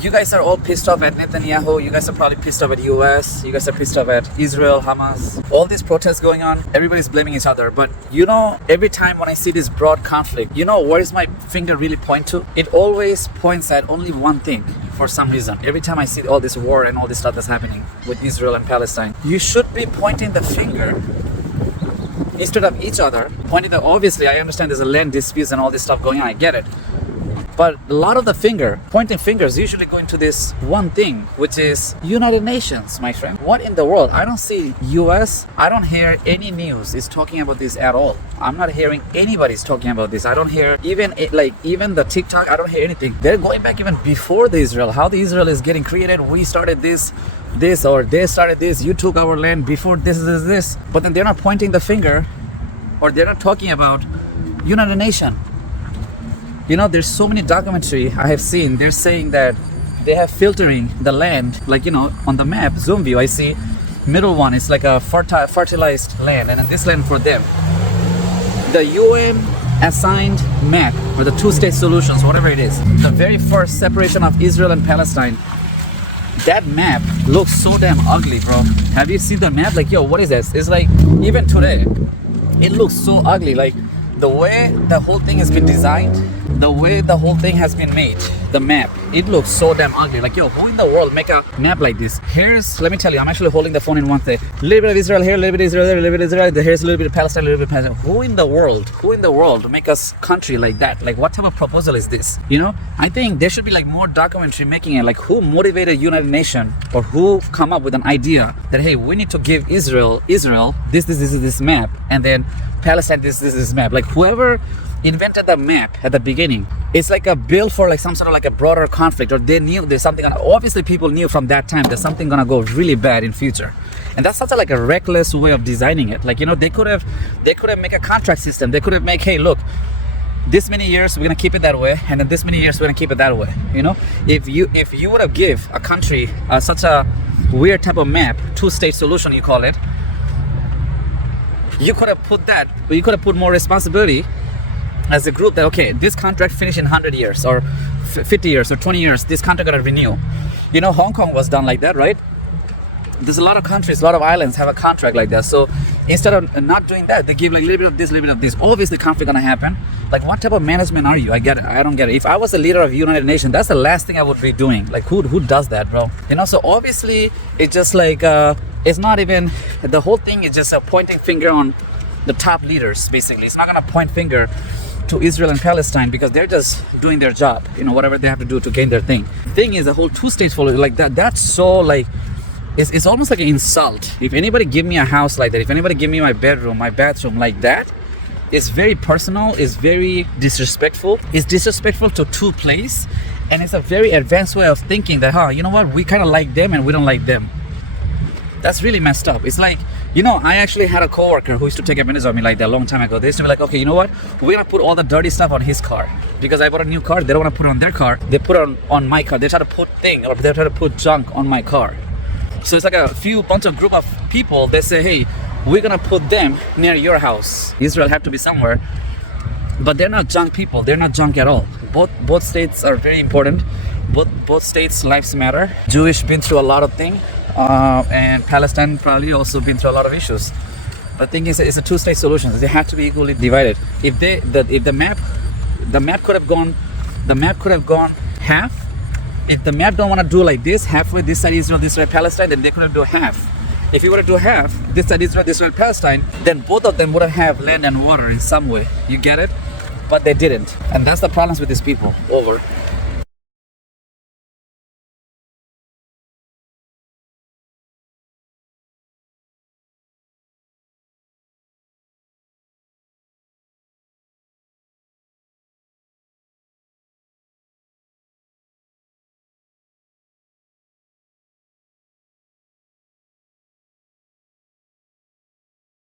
You guys are all pissed off at Netanyahu. You guys are probably pissed off at US. You guys are pissed off at Israel, Hamas. All these protests going on, everybody's blaming each other. But every time when I see this broad conflict, where is my finger really point to? It always points at only one thing for some reason. Every time I see all this war and all this stuff that's happening with Israel and Palestine, you should be pointing the finger instead of each other. Obviously, I understand there's a land disputes and all this stuff going on. I get it. But a lot of the pointing fingers usually go into this one thing, which is United Nations, my friend. What in the world? I don't see US. I don't hear any news is talking about this at all. I'm not hearing anybody's talking about this. I don't hear even the TikTok. I don't hear anything. They're going back even before the Israel. How the Israel is getting created. We started this, or they started this. You took our land before this. But then they're not pointing the finger, or they're not talking about United Nations. There's so many documentary I have seen. They're saying that they have filtering the land, on the map, zoom view, I see middle one is like a fertilized land, and then this land for them. The UN assigned map, or the two-state solutions, whatever it is, the very first separation of Israel and Palestine, that map looks so damn ugly, bro. Have you seen the map? What is this? It's like, even today, it looks so ugly. The way the whole thing has been designed, the way the whole thing has been made, the map, it looks so damn ugly. Who in the world make a map like this? Let me tell you, I'm actually holding the phone in one thing. A little bit of Israel here, a little bit of Israel there, a little bit of Israel there, here's a little bit of Palestine, a little bit of Palestine. Who in the world make us country like that? What type of proposal is this? I think there should be more documentary making it, who motivated United Nations, or who come up with an idea that, hey, we need to give Israel this map, and then Palestine this map. Whoever invented the map at the beginning, it's like a bill for some sort of a broader conflict, or they knew there's something. Obviously people knew from that time there's something gonna go really bad in future, and that's such a reckless way of designing it. They could have make a contract system. They could have make, hey, look, this many years we're gonna keep it that way, and then this many years we're gonna keep it that way. If you would have give a country such a weird type of map, two-state solution you call it, you could have put more responsibility as a group that, okay, this contract finished in 100 years or 50 years or 20 years, this contract gotta renew. Hong Kong was done like that, right? There's a lot of countries, a lot of islands have a contract like that. So instead of not doing that, they give a little bit of this, a little bit of this. Obviously conflict gonna happen. What type of management are you? I get it. I don't get it. If I was the leader of United Nations, that's the last thing I would be doing. Who does that, bro? So obviously it's just it's not even, the whole thing is just a pointing finger on the top leaders, basically. It's not gonna point finger to Israel and Palestine, because they're just doing their job, whatever they have to do to gain their thing. Thing is, the whole two-state solution, that's so it's almost like an insult. If anybody give me a house like that, if anybody give me my bedroom, my bathroom like that, it's very personal, it's very disrespectful. It's disrespectful to two places, and it's a very advanced way of thinking that, you know what, we kind of like them and we don't like them. That's really messed up. It's I actually had a coworker who used to take advantage of me like that a long time ago. They used to be like, okay, you know what? We're gonna put all the dirty stuff on his car, because I bought a new car. They don't want to put it on their car. They put it on my car. They try to put junk on my car. So it's like a bunch of group of people. They say, hey, we're gonna put them near your house. Israel have to be somewhere, but they're not junk people. They're not junk at all. Both states are very important. Both states' lives matter. Jewish been through a lot of things. And Palestine probably also been through a lot of issues. The thing is, it's a two-state solution. They have to be equally divided. If the map could have gone half. If the map don't want to do like this, halfway this side Israel, this side Palestine, then they could have do half. If you were to do half, this side Israel, this side Palestine, then both of them would have land and water in some way. You get it? But they didn't, and that's the problems with these people. Over.